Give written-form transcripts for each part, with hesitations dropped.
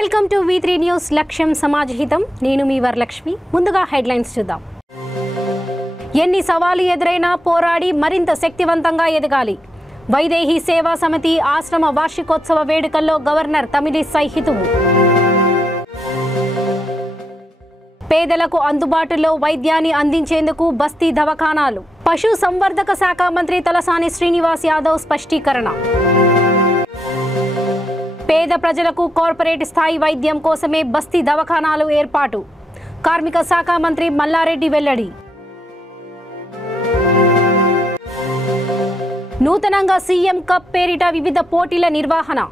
Welcome to V3 news లక్ష్యం సమాజహితం. నేను మీ వరలక్ష్మి. ముందుగా హెడ్లైన్స్ చూద్దాం. ఎన్ని సవాలు ఎదురైనా పోరాడి మరింత శక్తివంతంగా ఎదగాలి. వైదేహి సేవా సమితి ఆశ్రమ వార్షికోత్సవ వేడుకల్లో గవర్నర్ తమిళిసై హితవు. పేదలకు అందుబాటులో వైద్యాన్ని అందించేందుకు బస్తీ దవాఖానాలు. పశు సంవర్ధక శాఖ మంత్రి తలసాని శ్రీనివాస్ యాదవ్ స్పష్టీకరణ. పేద ప్రజలకు కార్పొరేట్ స్థాయి వైద్యం కోసమే బస్తీ దవాఖానాలు ఏర్పాటు. కార్మిక శాఖ మంత్రి మల్లారెడ్డి వెల్లడి. నూతనంగా సీఎం కప్ పేరిట వివిధ పోటీల నిర్వహణ.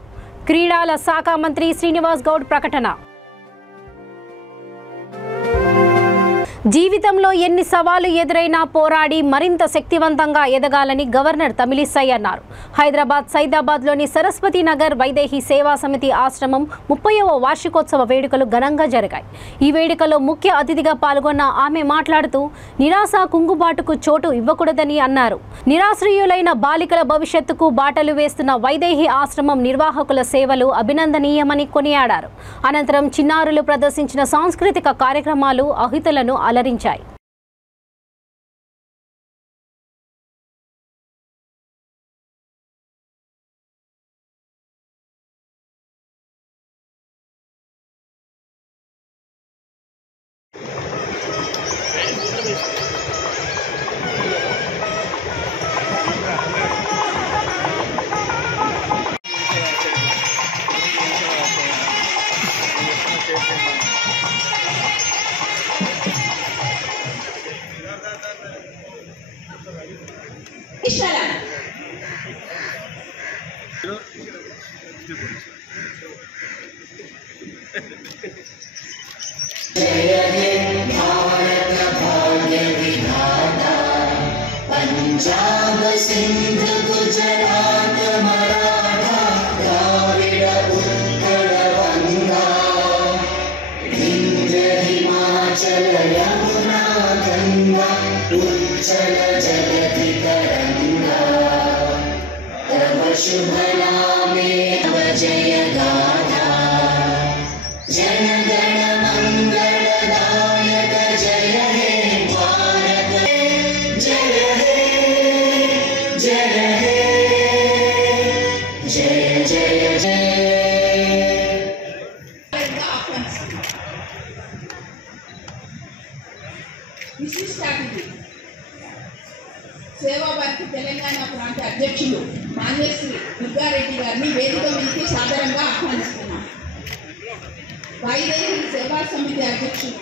క్రీడల శాఖ మంత్రి శ్రీనివాస్ గౌడ్ ప్రకటన. జీవితంలో ఎన్ని సవాలు ఎదురైనా పోరాడి మరింత శక్తివంతంగా ఎదగాలని గవర్నర్ తమిళిసై అన్నారు. హైదరాబాద్ సైదాబాద్లోని సరస్వతి నగర్ వైదేహి సేవా సమితి ఆశ్రమం 30వ వార్షికోత్సవ వేడుకలు ఘనంగా జరిగాయి. ఈ వేడుకలో ముఖ్య అతిథిగా పాల్గొన్న ఆమె మాట్లాడుతూ నిరాశ కుంగుబాటుకు చోటు ఇవ్వకూడదని అన్నారు. నిరాశ్రయులైన బాలికల భవిష్యత్తుకు బాటలు వేస్తున్న వైదేహి ఆశ్రమం నిర్వాహకుల సేవలు అభినందనీయమని కొనియాడారు. అనంతరం చిన్నారులు ప్రదర్శించిన సాంస్కృతిక కార్యక్రమాలు అహితులను అలరించాయి. जय हे भारत भाग्य विधाता, पंजाब सिंध गुजरात मराठा द्राविड उत्कल गंगा, विंध्य हिमाचल यमुना गंगा उच्चल जगति तरंगा, तव शुभ नामे तव जय गाथा, जन गण मंगलदायक जय हे भारत, जय हे जय हे जय जय जय. విశిష్టాతిథి సేవా భారతి తెలంగాణ ప్రాంత అధ్యక్షులు మాన్యశ్రీ దుర్గారెడ్డి గారిని వేదిక మీదకి సాదరంగా ఆహ్వానిస్తున్నాం. వైదేహి సేవా సమితి అధ్యక్షులు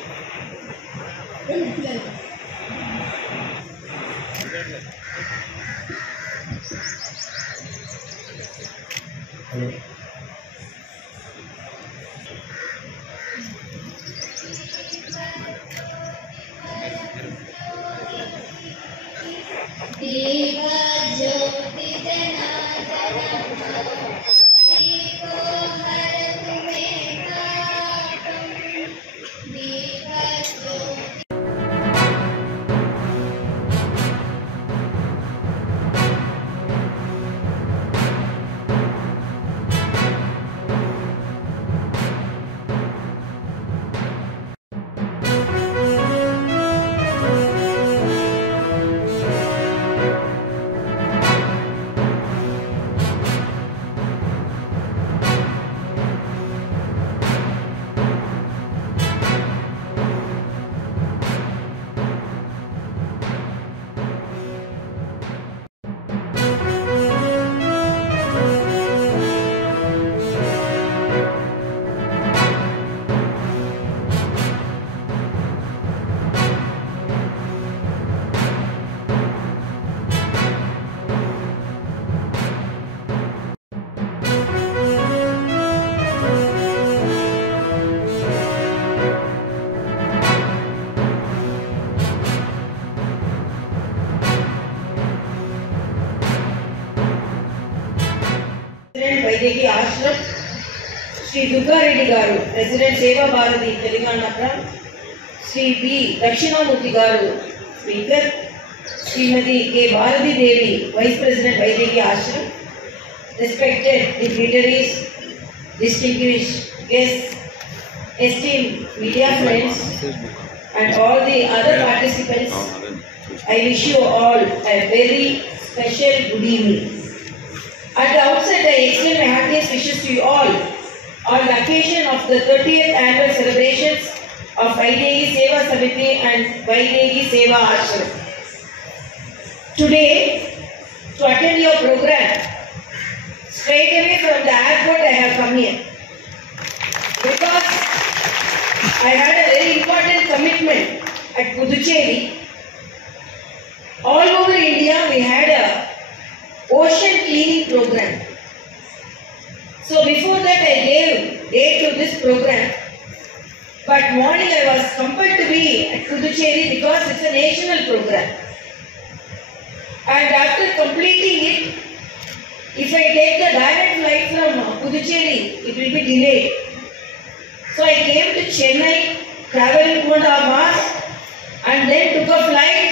देव ज्योति जनार्दन दीपो हरतु मे पापं दीप ज्योति. వైదేహి ఆశ్రమ్ శ్రీ దుర్గారెడ్డి గారు ప్రెసిడెంట్ సేవా భారతి తెలంగాణ ప్రాంత్, శ్రీ బి దక్షిణామూర్తి గారు speaker, Shrimati K Bharati Devi vice president Vaidehi Ashram, respected dignitaries, distinguished guests, esteemed media friends, and all the other participants, I wish you all a very special good evening. At the outset, I extend my heartiest wishes to you all on the occasion of the 30th annual celebrations of Vaidehi Seva Samiti and Vaidehi Seva Ashram. Today, to attend your program, straight away from the airport I have come here. Because I had a very important commitment at Puducherry. All over India, we had a ocean cleaning program. So before that, I gave date to this program. But morning I was compelled to be at Puducherry because it's a national program. And after completing it, if I take the direct flight from Puducherry, it will be delayed. So I came to Chennai, traveled 2.5 hours, and then took a flight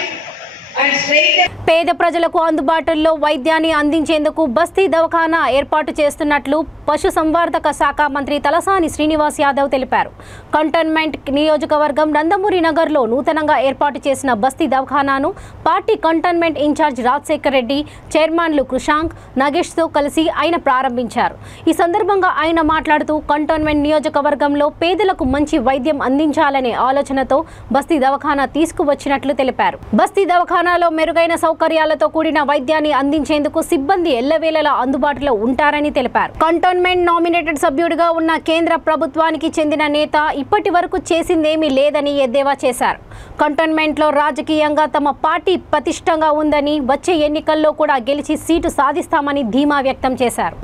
and straight. పేద ప్రజలకు అందుబాటులో వైద్యాన్ని అందించేందుకు బస్తీ దవాఖానా ఏర్పాటు చేస్తున్నట్లు పశుసంవర్ధక శాఖ మంత్రి తలసాని శ్రీనివాస్ యాదవ్ తెలిపారు. కంటోన్మెంట్ నియోజకవర్గం నందమూరి నగర్లో నూతనంగా ఏర్పాటు చేసిన బస్తీ దవాఖానాను party cantonment incharge Rajasekhar Reddy, చైర్మన్లు కృషాంక్, నగేష్తో కలిసి ఆయన ప్రారంభించారు. ఈ సందర్భంగా ఆయన మాట్లాడుతూ కంటోన్మెంట్ నియోజకవర్గంలో పేదలకు మంచి వైద్యం అందించాలనే ఆలోచనతో బస్తీ దవాఖానా తీసుకువచ్చినట్లు తెలిపారు. బస్తీ దవాఖానాలో మెరుగైన సౌకర్యాలతో కూడిన వైద్యాన్ని అందించేందుకు సిబ్బంది ఎల్లవేళలా అందుబాటులో ఉంటారని తెలిపారు. కంటోన్మెంట్ నామినేటెడ్ సభ్యుడిగా ఉన్న కేంద్ర ప్రభుత్వానికి చెందిన నేత ఇప్పటి వరకు చేసిందేమీ లేదని ఎద్దేవా చేశారు. కంటోన్మెంట్లో రాజకీయంగా తమ పార్టీ పటిష్టంగా ఉందని, వచ్చే ఎన్నికల్లో కూడా గెలిచి సీటు సాధిస్తామని ధీమా వ్యక్తం చేశారు.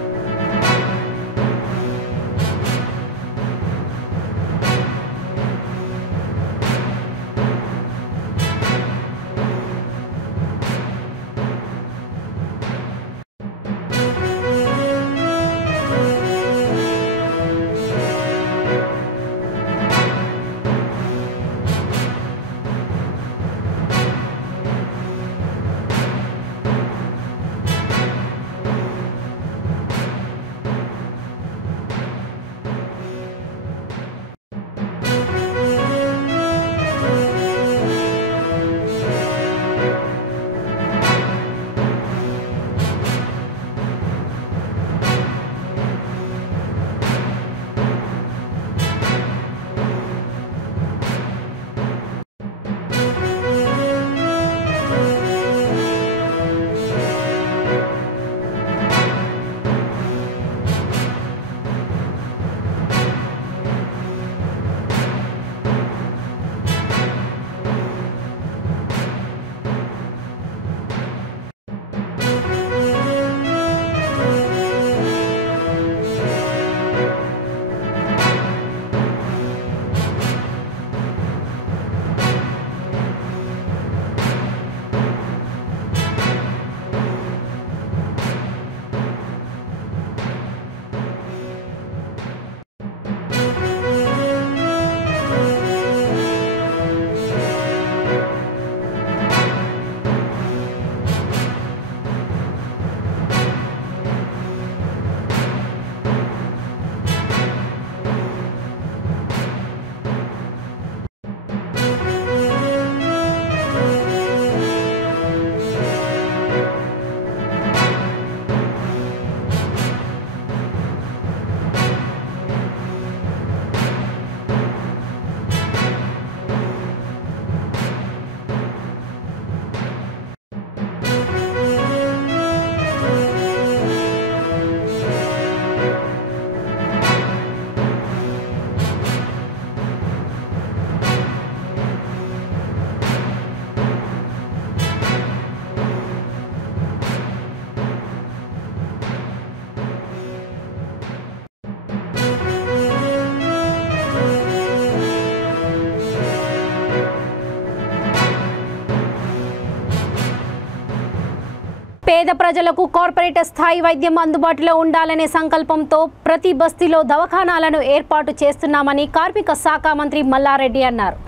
పేద ప్రజలకు కార్పొరేట్ స్థాయి వైద్యం అందుబాటులో ఉండాలనే సంకల్పంతో ప్రతి బస్తీలో దవాఖానాలను ఏర్పాటు చేస్తున్నామని కార్మిక శాఖ మంత్రి మల్లారెడ్డి అన్నారు.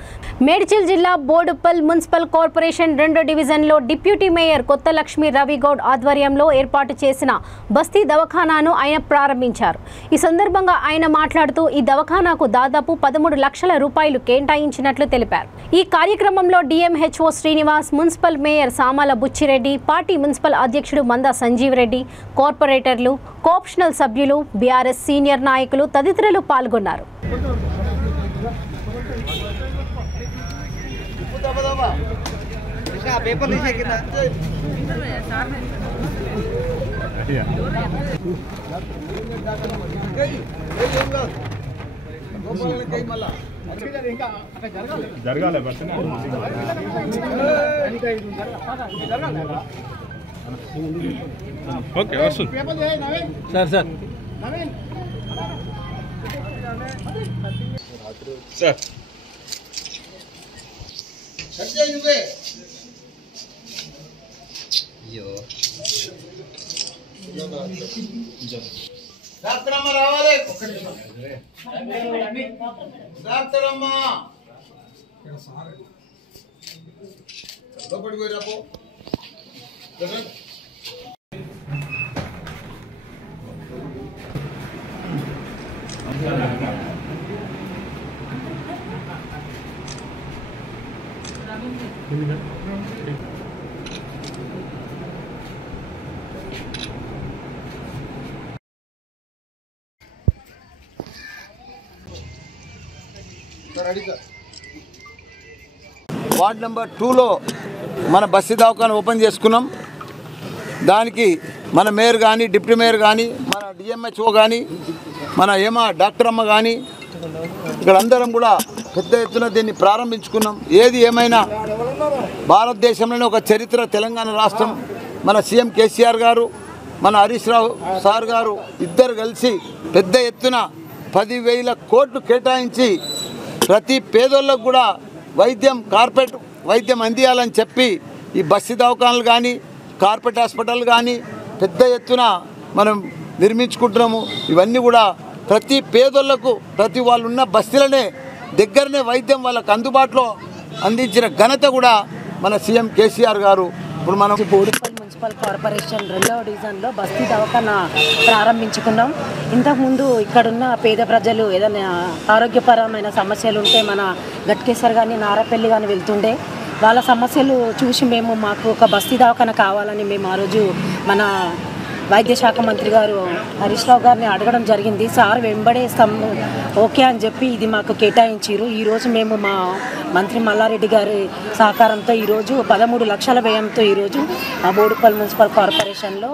మేడ్చల్ జిల్లా బోడుప్పల్ మున్సిపల్ కార్పొరేషన్ 2 డివిజన్లో డిప్యూటీ మేయర్ కొత్త లక్ష్మి రవిగౌడ్ ఆధ్వర్యంలో ఏర్పాటు చేసిన బస్తీ దవాఖానాను ఆయన ప్రారంభించారు. ఈ సందర్భంగా ఆయన మాట్లాడుతూ ఈ దవాఖానాకు దాదాపు 13 లక్షల రూపాయలు కేటాయించినట్లు తెలిపారు. ఈ కార్యక్రమంలో DMHO Srinivas, municipal mayor సామాల Buchi Reddy, party municipal అధ్యక్షుడు మందా సంజీవ్ రెడ్డి, కార్పొరేటర్లు, కోఆప్షనల్ సభ్యులు, బీఆర్ఎస్ సీనియర్ నాయకులు తదితరులు పాల్గొన్నారు. జరగాలి ఓకే వస్తుంది సార్ సార్ సార్ డాక్టర్ అమ్మ రావాలి. డాక్టర్ అమ్మ లోపలికి పోయి రాపో. వార్డ్ నెంబర్ 2లో మన బస్తీ దవాఖానా ఓపెన్ చేసుకున్నాం. దానికి మన మేయర్ కానీ, డిప్యూటీ మేయర్ కానీ, మన డిఎంహెచ్ఓ కానీ, మన డాక్టర్ అమ్మ కానీ ఇక్కడ అందరం కూడా పెద్ద ఎత్తున దీన్ని ప్రారంభించుకున్నాం. ఏది ఏమైనా భారతదేశంలోనే ఒక చరిత్ర. తెలంగాణ రాష్ట్రం మన సీఎం కేసీఆర్ గారు, మన హరీష్ రావు సార్ గారు ఇద్దరు కలిసి పెద్ద ఎత్తున 10,000 కోట్లు కేటాయించి ప్రతి పేదోళ్ళకు కూడా కార్పొరేట్ వైద్యం అందియాలని చెప్పి ఈ బస్తీ దవాఖానాలు కానీ, కార్పొరేట్ హాస్పిటల్ కానీ పెద్ద ఎత్తున మనం నిర్మించుకుంటున్నాము. ఇవన్నీ కూడా ప్రతి పేదోళ్లకు, ప్రతి వాళ్ళు ఉన్న బస్తీలనే దగ్గరనే వైద్యం వాళ్ళకు అందుబాటులో అందించిన ఘనత కూడా మన సీఎం కేసీఆర్ గారు. ఇప్పుడు మనం బోడుప్పల్ మున్సిపల్ కార్పొరేషన్ 2వ డివిజన్లో బస్తీ దవాఖానా ప్రారంభించుకున్నాం. ఇంతకుముందు ఇక్కడున్న పేద ప్రజలు ఏదైనా ఆరోగ్యపరమైన సమస్యలు ఉంటే మన గట్కేసర్ కానీ, నారపల్లి కానీ వెళ్తుండే. వాళ్ళ సమస్యలు చూసి మాకు ఒక బస్తీ దవాఖానా కావాలని మేము ఆ రోజు మన వైద్య శాఖ మంత్రి గారు హరీష్ రావు గారిని అడగడం జరిగింది. సార్ వెంబడే ఓకే అని చెప్పి ఇది మాకు కేటాయించారు. ఈరోజు మేము మా మంత్రి మల్లారెడ్డి గారి సహకారంతో ఈరోజు 13 లక్షల వ్యయంతో ఈరోజు బోడుప్పల్ మున్సిపల్ కార్పొరేషన్లో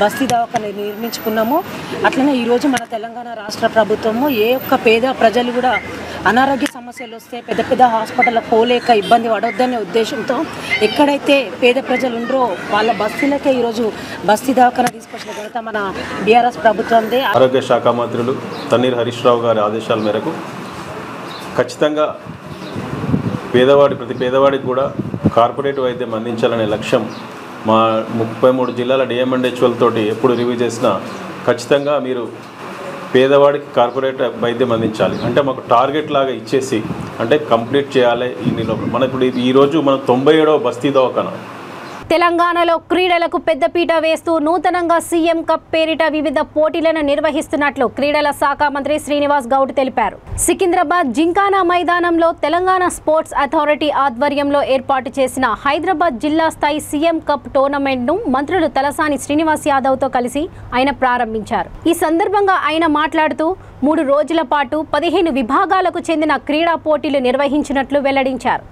బస్తీ దవాఖానా నిర్మించుకున్నాము. అట్లనే ఈరోజు మన తెలంగాణ రాష్ట్ర ప్రభుత్వము ఏ ఒక్క పేద ప్రజలు కూడా అనారోగ్య సమస్యలు వస్తే పెద్ద పెద్ద హాస్పిటల్కి పోలేక ఇబ్బంది పడొద్దనే ఉద్దేశంతో ఎక్కడైతే పేద ప్రజలు ఉండరో వాళ్ళ బస్తీలకే ఈరోజు బస్తీ దవాఖానా తీసుకొచ్చిన ఘనత మన బీఆర్ఎస్ ప్రభుత్వందే. ఆరోగ్య శాఖ మంత్రులు తన్నీర్ హరీష్ రావు గారి ఆదేశాల మేరకు ఖచ్చితంగా ప్రతి పేదవాడికి కూడా కార్పొరేట్ వైద్యం అందించాలనే లక్ష్యం మా 33 జిల్లాల డిఎంఎండ్హెచ్ఓలతోటి ఎప్పుడు రివ్యూ చేసినా ఖచ్చితంగా మీరు పేదవాడికి కార్పొరేట్ వైద్యం అందించాలి అంటే మాకు టార్గెట్ లాగా ఇచ్చేసి అంటే కంప్లీట్ చేయాలి. మన ఇప్పుడు ఈరోజు మనం 97వ బస్తీ దవాఖానా. తెలంగాణలో క్రీడలకు పెద్దపీట వేస్తూ నూతనంగా సీఎం కప్ పేరిట వివిధ పోటీలను నిర్వహిస్తున్నట్లు క్రీడల శాఖ మంత్రి శ్రీనివాస్ గౌడ్ తెలిపారు. సికింద్రాబాద్ జింకానా మైదానంలో తెలంగాణ స్పోర్ట్స్ అథారిటీ ఆధ్వర్యంలో ఏర్పాటు చేసిన హైదరాబాద్ జిల్లా స్థాయి సీఎం కప్ టోర్నమెంట్ను మంత్రులు తలసాని శ్రీనివాస్ యాదవ్తో కలిసి ఆయన ప్రారంభించారు. ఈ సందర్భంగా ఆయన మాట్లాడుతూ 3 రోజుల పాటు 15 విభాగాలకు చెందిన క్రీడా పోటీలు నిర్వహించినట్లు వెల్లడించారు.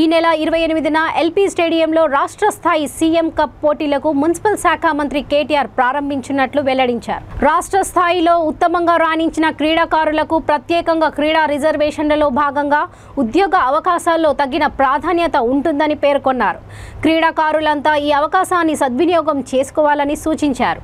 ఈ నెల 28న ఎల్పీ స్టేడియంలో రాష్ట్ర స్థాయి సీఎం కప్ పోటీలకు మున్సిపల్ శాఖ మంత్రి కేటీఆర్ ప్రారంభించినట్లు వెల్లడించారు. రాష్ట్ర స్థాయిలో ఉత్తమంగా రాణించిన క్రీడాకారులకు ప్రత్యేకంగా క్రీడా రిజర్వేషన్లలో భాగంగా ఉద్యోగ అవకాశాల్లో తగిన ప్రాధాన్యత ఉంటుందని పేర్కొన్నారు. క్రీడాకారులంతా ఈ అవకాశాన్ని సద్వినియోగం చేసుకోవాలని సూచించారు.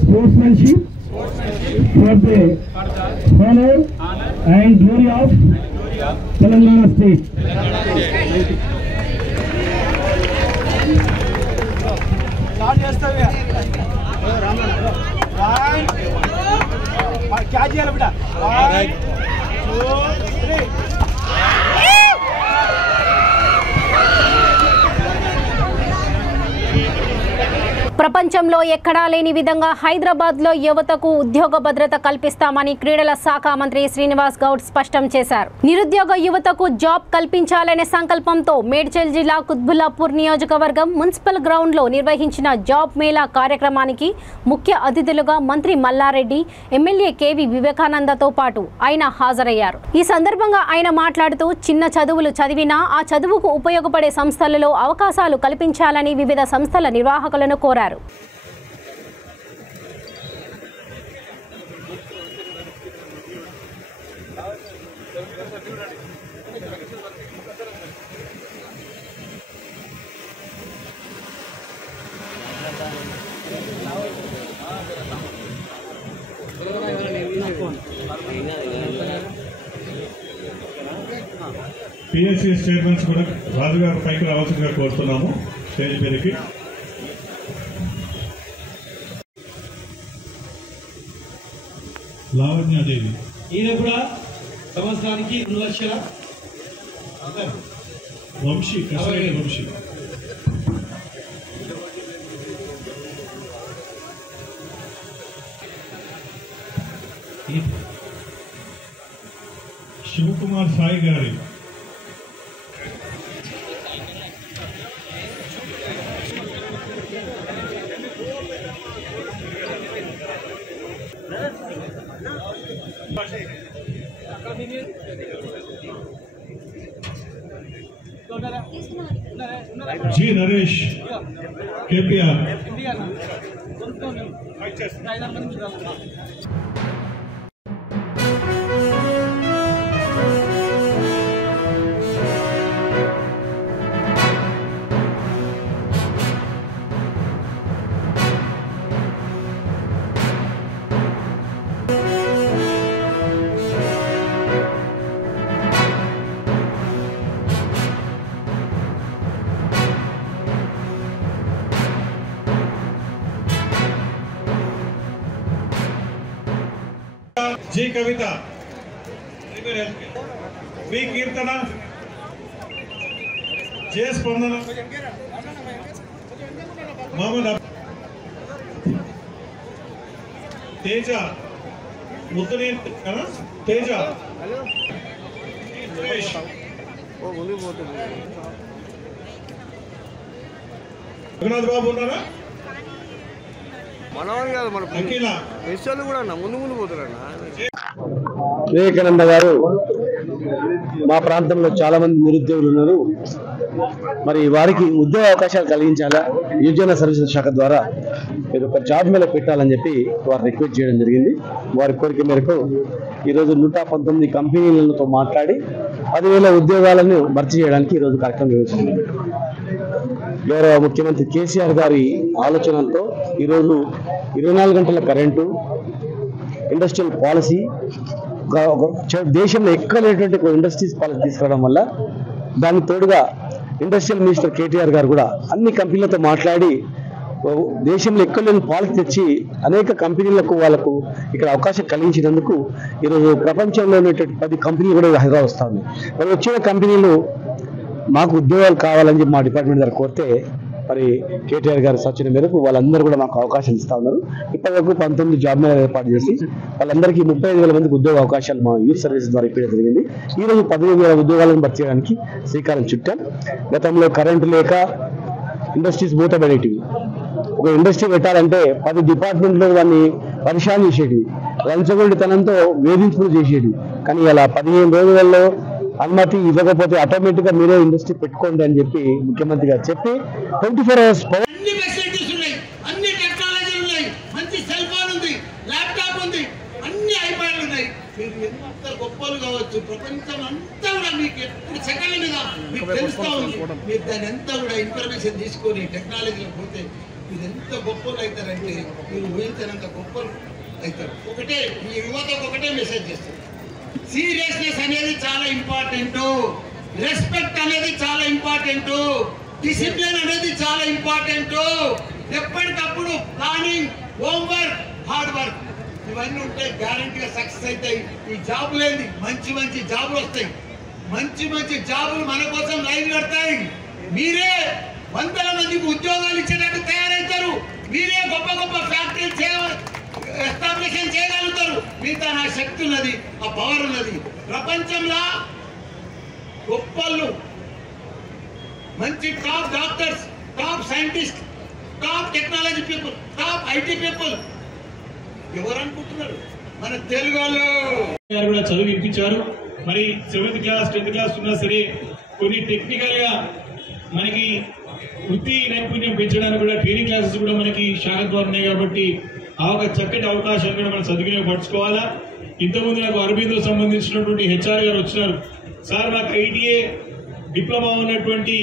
sportsmanship for the honor and glory of Telangana state. क्या किया बेटा? 1, 2, 3. ప్రపంచంలో ఎక్కడా లేని విధంగా హైదరాబాద్లో యువతకు ఉద్యోగ భద్రత కల్పిస్తామని క్రీడల శాఖ మంత్రి శ్రీనివాస్ గౌడ్ స్పష్టం చేశారు. నిరుద్యోగ యువతకు జాబ్ కల్పించాలనే సంకల్పంతో మేడ్చల్ జిల్లా కుత్బుల్లాపూర్ నియోజకవర్గం మున్సిపల్ గ్రౌండ్లో నిర్వహించిన జాబ్ మేళా కార్యక్రమానికి ముఖ్య అతిథులుగా మంత్రి మల్లారెడ్డి, ఎమ్మెల్యే కేవి వివేకానందతో పాటు ఆయన హాజరయ్యారు. ఈ సందర్భంగా ఆయన మాట్లాడుతూ చిన్న చదువులు చదివినా ఆ చదువుకు ఉపయోగపడే సంస్థలలో అవకాశాలు కల్పించాలని వివిధ సంస్థల నిర్వాహకులను కోరారు. పిఎస్సి స్టేట్మెంట్స్ కూడా రాజుగారు పైకి రావాల్సిందిగా కోరుతున్నాము స్టేజ్ మీదకి. లావణ్యాదేవి ఈయన కూడా సంవత్సరానికి 2 లక్షల వంశీ కసరెడ్డి వంశీ. శివకుమార్ సాయి గారి జి నరేష్ కేపీఆర్. జి కవిత, వి కీర్తన, జే స్పందన, మహమ్మద్ తేజ, ముత్తని తేజ, రఘునాథ్ బాబు ఉన్నారా? వివేకానంద గారు మా ప్రాంతంలో చాలా మంది నిరుద్యోగులు ఉన్నారు, మరి వారికి ఉద్యోగ అవకాశాలు కలిగించాలా, యువజన సర్వీసుల శాఖ ద్వారా మీరు ఒక జాబ్ మేళ పెట్టాలని చెప్పి వారు రిక్వెస్ట్ చేయడం జరిగింది. వారి కోరిక మేరకు ఈరోజు 119 కంపెనీలతో మాట్లాడి 10,000 ఉద్యోగాలను భర్తీ చేయడానికి ఈరోజు కార్యక్రమం నిర్వహించింది. గౌరవ ముఖ్యమంత్రి కేసీఆర్ గారి ఆలోచనలతో ఈరోజు 24 గంటల కరెంటు, ఇండస్ట్రియల్ పాలసీ, దేశంలో ఎక్కడ లేనటువంటి ఇండస్ట్రీస్ పాలసీ తీసుకురావడం వల్ల దానికి తోడుగా ఇండస్ట్రియల్ మినిస్టర్ కేటీఆర్ గారు కూడా అన్ని కంపెనీలతో మాట్లాడి దేశంలో ఎక్కడ లేని పాలసీ తెచ్చి అనేక కంపెనీలకు వాళ్ళకు ఇక్కడ అవకాశం కలిగించినందుకు ఈరోజు ప్రపంచంలో ఉన్నటువంటి 10 కంపెనీలు కూడా హైదరాబాద్ వస్తుంది. మరి వచ్చిన కంపెనీలు మాకు ఉద్యోగాలు కావాలని చెప్పి మా డిపార్ట్మెంట్ దగ్గర కోరితే మరి కేటీఆర్ గారి సూచన మేరకు వాళ్ళందరూ కూడా మాకు అవకాశం ఇస్తా ఉన్నారు. ఇప్పటివరకు 19 జాబ్ మేళ ఏర్పాటు చేసి వాళ్ళందరికీ 35,000 మందికి ఉద్యోగ అవకాశాలు మా యూత్ సర్వీస్ ద్వారా ఇప్పడం జరిగింది. ఈరోజు 15,000 ఉద్యోగాలను భర్తీ చేయడానికి శ్రీకారం చుట్టాం. గతంలో కరెంటు లేక ఇండస్ట్రీస్ మూతపడేటివి, ఒక ఇండస్ట్రీ పెట్టాలంటే 10 డిపార్ట్మెంట్లో దాన్ని పరిశాన్ చేసేటివి, లంచగొండితనంతో వేధింపులు చేసేటివి. కానీ ఇలా 15 రోజులలో అనుమతి ఇవ్వకపోతే ఆటోమేటిక్గా మీరే ఇండస్ట్రీ పెట్టుకోండి అని చెప్పి ముఖ్యమంత్రి గారు చెప్పి 24 hours అన్ని ఫెసిలిటీస్ ఉన్నాయి, అన్ని టెక్నాలజీ ఉన్నాయి, మంచి సెల్ ఫోన్ ఉంది, ల్యాప్టాప్ ఉంది, అన్ని ఐప్యాడ్లు ఉన్నాయి. మీరు ఎంత గొప్పలు కావచ్చు, ప్రపంచం అంతా కూడా మీకు ఎప్పుడు సెకండ్ మీద మీకు తెలుస్తూ ఉంది. మీరు దాన్ని అంతా కూడా ఇన్ఫర్మేషన్ తీసుకొని టెక్నాలజీలో పోతే మీరు ఎంత గొప్పలు అవుతారంటే మీరు ఊహించినంత గొప్పలు అవుతారు. ఒకటే మీ యువతకు ఒకటే మెసేజ్ చేస్తారు, సీరియస్నెస్ అనేది చాలా ఇంపార్టెంట్, రెస్పెక్ట్ అనేది చాలా ఇంపార్టెంట్, డిసిప్లిన్ అనేది చాలా ఇంపార్టెంట్. ఎప్పటికప్పుడు ప్లానింగ్, హోంవర్క్, హార్డ్ వర్క్ ఇవన్నీ ఉంటే గ్యారంటీగా సక్సెస్ అవుతాయి. ఈ జాబ్ లేని మంచి మంచి జాబులు వస్తాయి, మంచి మంచి జాబులు మన కోసం లైన్ కడతాయి. మీరే వందల మందికి ఉద్యోగాలు ఇచ్చేటట్టు తయారవుతారు, మీరే గొప్ప గొప్ప ఫ్యాక్టరీలు ఎస్టాబ్లిషన్ చేయగలుగుతారు. మీతో నా శక్తి ఉన్నది, ఆ పవర్ ఉన్నది. ప్రపంచంలో గొప్పలు మంచి top doctors, top scientist, top technology people, top IT people ఎవరు అనుకుంటున్నారు? మన తెలుగు వాళ్ళు కూడా చదువు ఇప్పించారు. మరి 7th క్లాస్ 10th క్లాస్ ఉన్నా సరే కొన్ని టెక్నికల్ గా మనకి వృత్తి నైపుణ్యం పెంచడానికి కూడా ట్రైనింగ్ క్లాసెస్ కూడా మనకి శాఖ ద్వారా ఉన్నాయి. కాబట్టి ఆ ఒక చక్కటి అవకాశాలు కూడా మనం సద్వినియోగపరచుకోవాలా. ఇంతకుముందు నాకు అరబిందో సంబంధించినటువంటి హెచ్ఆర్ గారు వచ్చినారు. సార్ మాకు ఐటీఏ డిప్లొమా ఉన్నటువంటి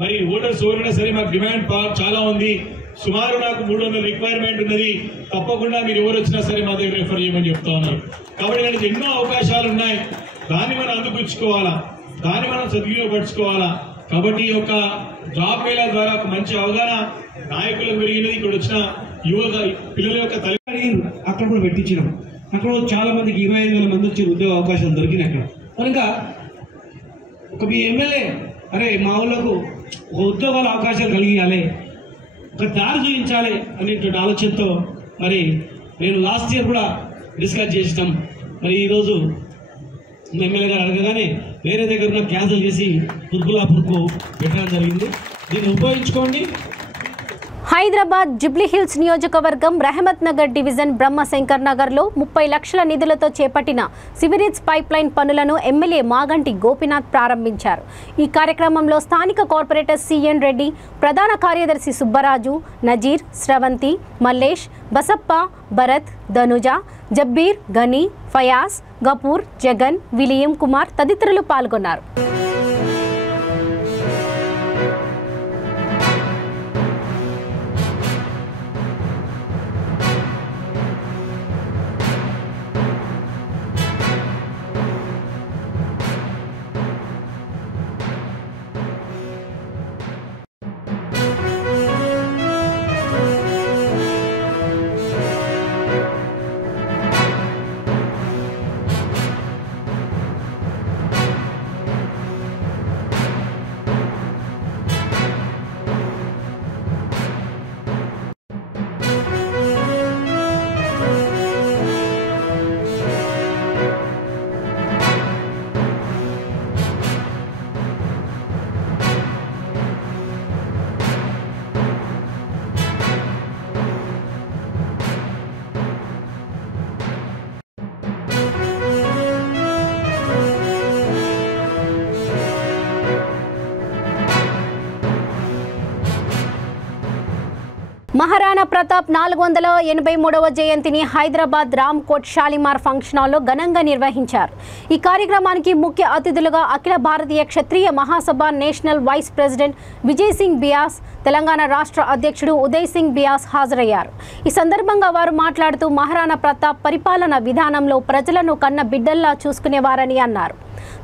మరి ఓటర్స్ ఎవరైనా సరే మాకు డిమాండ్ చాలా ఉంది, సుమారు నాకు 300 రిక్వైర్మెంట్ ఉన్నది, తప్పకుండా మీరు ఎవరు వచ్చినా సరే మా దగ్గర రిఫర్ చేయమని చెప్తా ఉన్నారు. కాబట్టి దానికి ఎన్నో అవకాశాలు ఉన్నాయి, దాన్ని మనం అందిపుచ్చుకోవాలా, దాన్ని మనం సద్వినియోగపరచుకోవాలా. కాబట్టి ఈ యొక్క జాబ్ మేళా ద్వారా ఒక మంచి అవగాహన నాయకులకు పెరిగినది. ఇక్కడ వచ్చిన యువత పిల్లల యొక్క తల్లి అక్కడ కూడా పెట్టించినాం. అక్కడ చాలా మందికి 25,000 మంది వచ్చే ఉద్యోగ అవకాశాలు దొరికినాయి అక్కడ. కనుక ఒక మీ ఎమ్మెల్యే అరే మా ఊళ్ళకు ఒక ఉద్యోగాల అవకాశాలు కలిగియాలి, ఒక దారి చూపించాలి అనేటువంటి ఆలోచనతో మరి నేను లాస్ట్ ఇయర్ కూడా డిస్కస్ చేసినాం. మరి ఈరోజు ఎమ్మెల్యే గారు అడగగానే వేరే దగ్గర ఉన్న క్యాన్సిల్ చేసి పురుకులాపురుకు పెట్టడం జరిగింది. దీన్ని ఉపయోగించుకోండి. హైదరాబాద్ జుబ్లీహిల్స్ నియోజకవర్గం రెహమత్ నగర్ డివిజన్ బ్రహ్మశంకర్ నగర్లో 30 లక్షల నిధులతో చేపట్టిన సివరేజ్ పైప్లైన్ పనులను ఎమ్మెల్యే మాగంటి గోపీనాథ్ ప్రారంభించారు. ఈ కార్యక్రమంలో స్థానిక కార్పొరేటర్ సిఎన్ రెడ్డి, ప్రధాన కార్యదర్శి సుబ్బరాజు, నజీర్, స్రవంతి, మల్లేష్, బసప్ప, భరత్, ధనుజ, జబ్బీర్, గని, ఫయాజ్, గపూర్, జగన్, విలియం కుమార్ తదితరులు పాల్గొన్నారు. మహారాణా ప్రతాప్ 483వ జయంతిని హైదరాబాద్ రామ్కోట్ షాలిమార్ ఫంక్షన్ హాల్లో ఘనంగా నిర్వహించారు. ఈ కార్యక్రమానికి ముఖ్య అతిథులుగా Akhila Bharatiya Kshatriya Mahasabha national vice president Vijay Singh Bias, Telangana రాష్ట్ర అధ్యక్షుడు ఉదయ్ సింగ్ బియాస్ హాజరయ్యారు. ఈ సందర్భంగా వారు మాట్లాడుతూ మహారాణా ప్రతాప్ పరిపాలన విధానంలో ప్రజలను కన్న బిడ్డల్లా చూసుకునేవారని అన్నారు.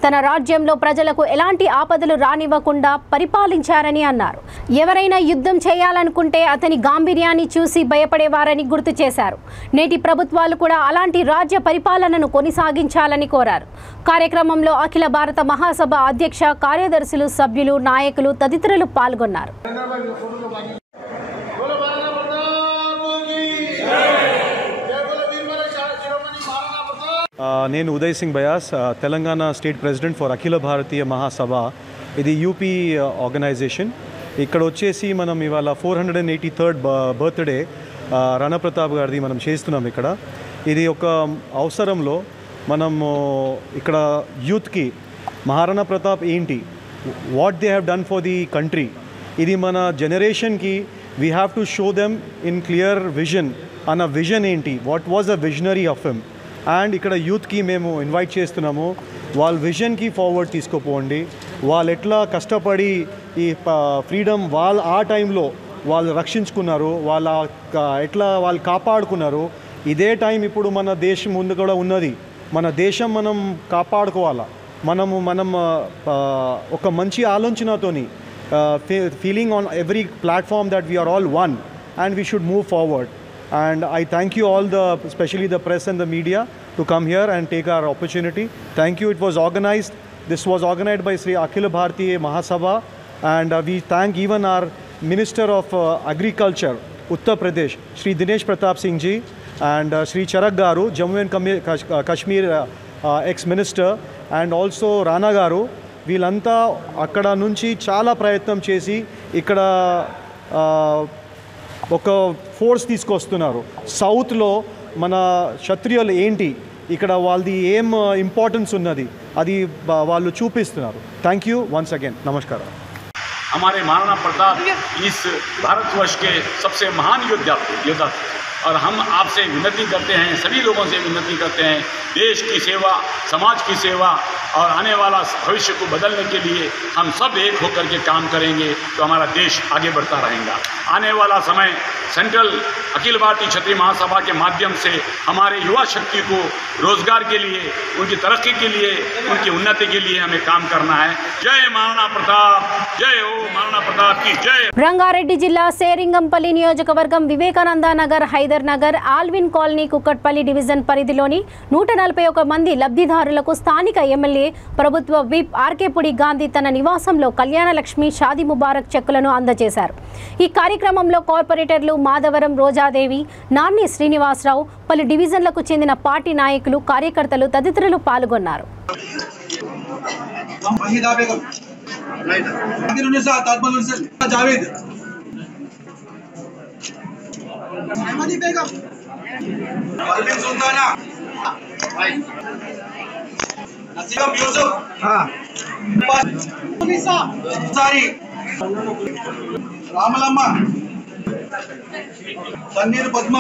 తన రాజ్యంలో ప్రజలకు ఎలాంటి ఆపదలు రానివ్వకుండా పరిపాలించారని అన్నారు. ఎవరైనా యుద్ధం చేయాలనుకుంటే అతని గాంభీర్యాన్ని చూసి భయపడేవారని గుర్తు చేశారు. నేటి ప్రభుత్వాలు కూడా అలాంటి రాజ్య పరిపాలనను కొనసాగించాలని కోరారు. కార్యక్రమంలో అఖిల భారత మహాసభ అధ్యక్ష, కార్యదర్శులు, సభ్యులు, నాయకులు తదితరులు పాల్గొన్నారు. నేను Uday Singh Bias, Telangana state president for Akhila Bharatiya Mahasabha. ఇది యూపీ ఆర్గనైజేషన్. ఇక్కడ వచ్చేసి మనం ఇవాళ 483rd బర్త్డే రాణా ప్రతాప్ గారిది మనం చేస్తున్నాం ఇక్కడ. ఇది ఒక అవసరంలో మనము ఇక్కడ యూత్కి మహారాణా ప్రతాప్ ఏంటి, what they have done for the country, ఇది మన జనరేషన్కి we have to show them in clear vision. అన్న విజన్ ఏంటి, what was a visionary of him. And ఇక్కడ యూత్కి మేము ఇన్వైట్ చేస్తున్నాము, వాళ్ళ విజన్కి ఫార్వర్డ్ తీసుకుపోండి. వాళ్ళు ఎట్లా కష్టపడి ఈ ఫ్రీడమ్ వాళ్ళ ఆ టైంలో వాళ్ళు రక్షించుకున్నారు, ఎట్లా వాళ్ళు కాపాడుకున్నారు. ఇదే టైం ఇప్పుడు మన దేశం ముందు కూడా ఉన్నది. మన దేశం మనం కాపాడుకోవాలా. మనం ఒక మంచి ఆలోచనతోని feeling on every platform that we are all one and we should move forward. And I thank you all, especially the press and the media, to come here and take our opportunity. Thank you. It was organized. This was organized by Sri Akhila Bharatiya Mahasabha, and we thank even our Minister of Agriculture, Uttar Pradesh, Sri Dinesh Pratap Singh ji, and Sri Charak Garu, Jammu and Kashmir ex-minister, and also Rana Garu. వీళ్ళంతా అక్కడ నుంచి చాలా ప్రయత్నం చేసి ఇక్కడ ఒక force తీసుకొస్తున్నారు. సౌత్లో మన క్షత్రియులు ఏంటి, ఇక్కడ వాళ్ళది ఏం ఇంపార్టెన్స్ ఉన్నది, అది వాళ్ళు చూపిస్తున్నారు. Thank you once again. నమస్కారం. हमारे महाराणा प्रताप इस भारतवर्ष के सबसे महान योद्धा और हम आपसे विनती करते हैं, सभी लोगों से विनती करते हैं, देश की सेवा, समाज की सेवा और आने वाला भविष्य को बदलने के लिए हम सब एक होकर के काम करेंगे तो हमारा देश आगे बढ़ता रहेगा. आने वाला समय सेंट्रल अखिल भारतीय क्षत्रिय महासभा के माध्यम से हमारे युवा शक्ति को रोजगार के लिए, उनकी तरक्की के लिए, उनकी उन्नति के लिए हमें काम करना है. जय महाराणा प्रताप, जय हो महाराणा प्रताप की जय. రంగారెడ్డి జిల్లా సేరింగంపల్లి నియోజకవర్గం Vivekananda Nagar, Hyder Nagar, Allwyn colony, Kukatpally division పరిధిలోని 141 మంది లబ్ధిదారులకు స్థానిక ఎమ్మెల్యే ప్రభుత్వ విప్ ఆర్కేపుడి గాంధీ తన నివాసంలో కళ్యాణలక్ష్మి షాదీ ముబారక్ చెక్కులను అందజేశారు. ఈ కార్యక్రమంలో కార్పొరేటర్లు మాధవరం రోజాదేవి, నాన్ని శ్రీనివాసరావు, పలు డివిజన్లకు చెందిన పార్టీ నాయకులు, కార్యకర్తలు తదితరులు పాల్గొన్నారు. రామలమ్మ, తన్నీరు పద్మ,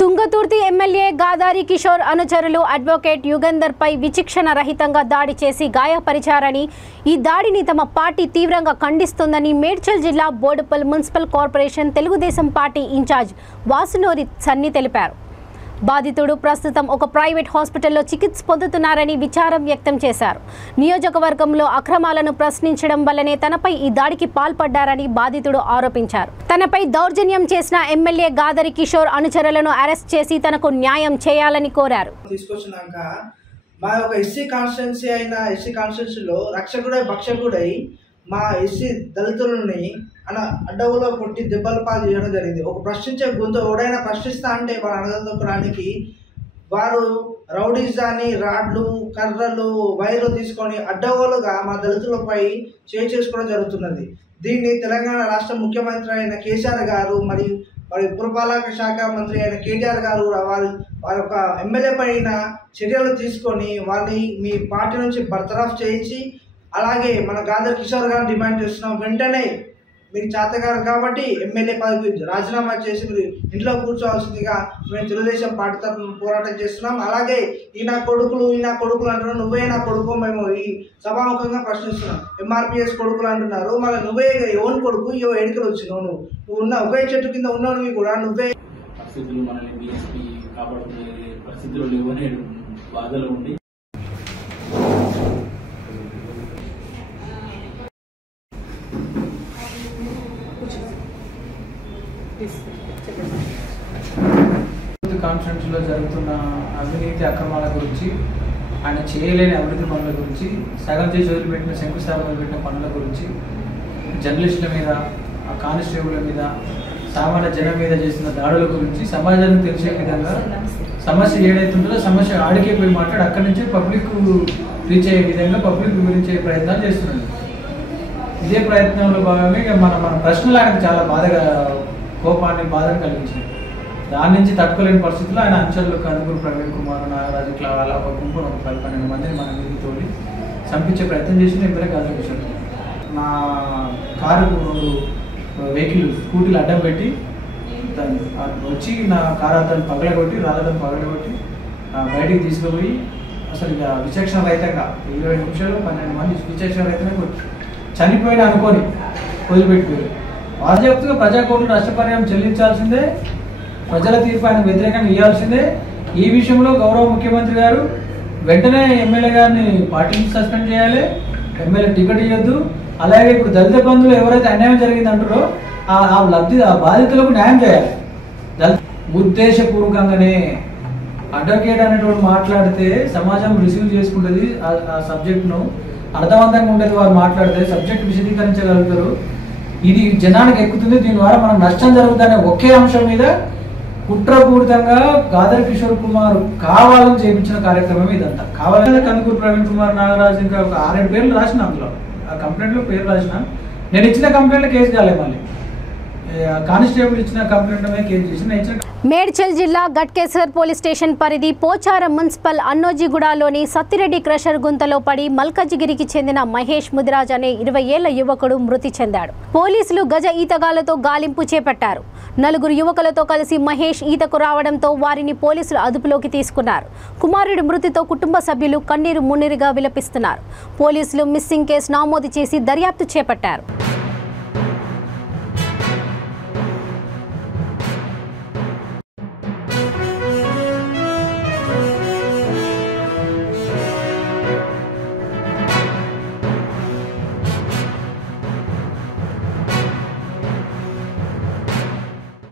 తుంగతుర్తి ఎమ్మెల్యే గాదారి కిషోర్ అనుచరులు అడ్వకేట్ యుగంధర్ పై విచక్షణ రహితంగా దాడి చేసి గాయపరిచారని, ఈ దాడిని తమ పార్టీ తీవ్రంగా ఖండిస్తుందని మేడ్చల్ జిల్లా Boduppal municipal corporation Telugu Desam party incharge Vasunuri Sunny తెలిపారు. బాధితుడు ప్రస్తుతం ఒక ప్రైవేట్ హాస్పిటల్లో చికిత్స పొందుతున్నారని విచారం వ్యక్తం చేశారు. నియోజకవర్గంలో అక్రమాలను ప్రశ్నించడం వల్లనే తనపై ఈ దాడికి పాల్పడ్డారని బాధితుడు ఆరోపించారు. తనపై దౌర్జన్యం చేసిన ఎమ్మెల్యే గాదరి కిషోర్ అనుచరులను అరెస్ట్ చేసి తనకు న్యాయం చేయాలని కోరారు. తీసుకొచ్చినాక మా ఒక ఎస్సీ కాన్స్టిట్యున్సీలో రక్షకుడై భక్షకుడై మా ఎస్సీ దళితులని అడ్డవులో కొట్టి దెబ్బల పాలు చేయడం జరిగింది. ఒక ప్రశ్నించే గొంతు ఎవడైనా ప్రశ్నిస్తా అంటే వాడు అడగదొక్కడానికి వారు రౌడీజాన్ని, రాడ్లు, కర్రలు, వైర్లు తీసుకొని అడ్డగోలుగా మా దళితులపై చేసుకోవడం జరుగుతున్నది. దీన్ని తెలంగాణ రాష్ట్ర ముఖ్యమంత్రి అయిన కేసీఆర్ గారు మరియు పురపాలక శాఖ మంత్రి అయిన కేటీఆర్ గారు వారి యొక్క ఎమ్మెల్యే పైన చర్యలు తీసుకొని వాళ్ళని మీ పార్టీ నుంచి బర్తరఫ్ చేయించి, అలాగే మన గాదర్ కిషోర్ గారిని డిమాండ్ చేస్తున్నాం, వెంటనే మీకు చేతగారు కాబట్టి ఎమ్మెల్యే పదవికి రాజీనామా చేసి మీరు ఇంట్లో కూర్చోవాల్సిందిగా మేము తెలుగుదేశం పార్టీ తరఫున పోరాటం చేస్తున్నాం. అలాగే ఈ నా కొడుకులు అంటున్నారు, నువ్వే నా కొడుకు మేము ఈ సభాముఖంగా ప్రశ్నిస్తున్నాం. ఎంఆర్పిఎస్ కొడుకులు అంటున్నారు, మళ్ళీ నువ్వే ఎవరి కొడుకు, ఎన్నికలు వచ్చినావు, నువ్వు ఉన్న ఒకే చెట్టు కింద ఉన్నవి కూడా నువ్వే. పరిస్థితులు మనల్ని బీఎస్పీ కాపాడుకునే పరిస్థితులు లేవనే బాధలు ఉండి కాన్స్టిట్యూన్సీలో జరుగుతున్న అవినీతి అక్రమాల గురించి, ఆయన చేయలేని అభివృద్ధి పనుల గురించి, సగం చేసి వదిలిపెట్టిన శంకుస్థాపన పెట్టిన పనుల గురించి, జర్నలిస్టుల మీద, కానిస్టేబుల్ మీద, సామాన్య జనం మీద చేసిన దాడుల గురించి సమాజానికి తెలిసే విధంగా సమస్య ఏదైతుందో సమస్య ఆడికే పోయి మాట్లాడి అక్కడి నుంచి పబ్లిక్ రీచ్ అయ్యే విధంగా పబ్లిక్ గురించే ప్రయత్నాలు చేస్తున్నారు. ఇదే ప్రయత్నంలో భాగంగా ఇక మన ప్రశ్నలు ఆయనకు చాలా బాధను కలిగించింది. దాని నుంచి తట్టుకోలేని పరిస్థితుల్లో ఆయన అంచెల్లో కందుకూరు ప్రవీణ్ కుమార్, నాగరాజు ఇట్లా వాళ్ళ ఒక గుంపును ఒక 12 మందిని మన మీదకి తోలి చంపించే ప్రయత్నం చేసిన ఎమ్మెల్యే గాజు నా కారు 2 వెహికల్ స్కూటీలు అడ్డం పెట్టి వచ్చి నా కారు అద్దాన్ని పగలగొట్టి రాళ్ళను పగలగొట్టి బయటికి తీసుకుపోయి అసలు ఇక విచక్షణ రహితంగా 20 నిమిషాలు 12 మంది విచక్షణ రహితంగా కొట్టి చనిపోయిన అనుకొని వదిలిపెట్టిపోయారు. వాస్తవంగా ప్రజాకోర్టు నష్టపరిహారం చెల్లించాల్సిందే, ప్రజల తీర్పు ఆయనకు వ్యతిరేకంగా ఇవ్వాల్సిందే. ఈ విషయంలో గౌరవ ముఖ్యమంత్రి గారు వెంటనే ఎమ్మెల్యే గారిని పార్టీ నుంచి సస్పెండ్ చేయాలి, ఎమ్మెల్యే టికెట్ ఇవ్వద్దు. అలాగే ఇప్పుడు దళిత బంధువులు ఎవరైతే అన్యాయం జరిగిందంటారో ఆ బాధితులకు న్యాయం చేయాలి. ఉద్దేశపూర్వకంగానే అడ్వకేట్ అనేటువంటి మాట్లాడితే సమాజం రిసీవ్ చేసుకుంటుంది, ఆ సబ్జెక్ట్ను అర్థవంతంగా ఉంటుంది. వారు మాట్లాడితే సబ్జెక్ట్ విశదీకరించగలుగుతారు. ఇది జనానికి ఎక్కుతుంది, దీని ద్వారా మనకు నష్టం జరుగుతుందనే ఒకే అంశం మీద కుట్రపూరితంగా గాదర్ కిషోర్ కుమార్ కావాలని చేయించిన కార్యక్రమం ఇదంతా. కావాలని కందుకూరు ప్రవీణ్ కుమార్, నాగరాజు ఇంకా ఒక 6-7 పేర్లు రాసిన, అందులో ఆ కంప్లైంట్లో పేరు రాసిన. నేను ఇచ్చిన కంప్లైంట్లో కేసు కాలేదు, మళ్ళీ కానిస్టేబుల్ ఇచ్చిన కంప్లైంట్ మీద కేసు చేసి నేను ఇచ్చిన. మేడ్చల్ జిల్లా గట్కేసర్ పోలీస్ స్టేషన్ పరిధి పోచారం మున్సిపల్ అన్నోజిగూడలోని సత్తిరెడ్డి క్రషర్ గుంతలో పడి మల్కజ్గిరికి చెందిన మహేష్ ముదిరాజ్ అనే 20 ఏళ్ల యువకుడు మృతి చెందాడు. పోలీసులు గజ ఈతగాలతో గాలింపు చేపట్టారు. 4 యువకులతో కలిసి మహేష్ ఈతకు రావడంతో వారిని పోలీసులు అదుపులోకి తీసుకున్నారు. కుమారుడి మృతితో కుటుంబ సభ్యులు కన్నీరు మున్నీరుగా విలపిస్తున్నారు. పోలీసులు మిస్సింగ్ కేసు నమోదు చేసి దర్యాప్తు చేపట్టారు.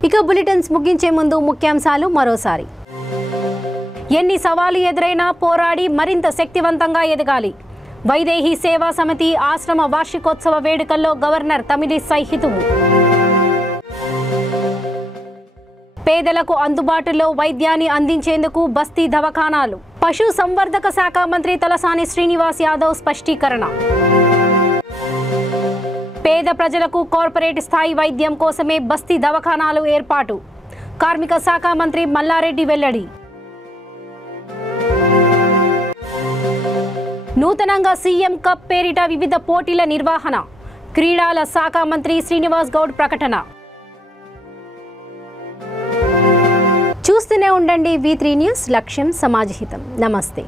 ఇక బులెటిన్స్ ముగించే ముందు ముఖ్యాంశాలు మరోసారి. ఎన్ని సవాలు ఎదురైనా పోరాడి మరింత శక్తివంతంగా ఎదగాలి. వైదేహి సేవా సమితి ఆశ్రమ వార్షికోత్సవ వేడుకల్లో గవర్నర్ తమిళిసై హితవు. పేదలకు అందుబాటులో వైద్యాన్ని అందించేందుకు బస్తీ దవాఖానాలు. పశు సంవర్ధక శాఖ మంత్రి తలసాని శ్రీనివాస్ యాదవ్ స్పష్టీకరణ. పేద ప్రజలకు కార్పొరేట్ స్థాయి వైద్యం కోసమే బస్తీ దవాఖానాలు ఏర్పాటు. కార్మిక శాఖ మంత్రి మల్లారెడ్డి వెల్లడి. నూతనంగా సీఎం కప్ పేరిట వివిధ పోటీల నిర్వహణ. క్రీడల శాఖ మంత్రి శ్రీనివాస్ గౌడ్ ప్రకటన. చూస్తూనే ఉండండి V3 న్యూస్, లక్ష్యం సమాజహితం. నమస్తే.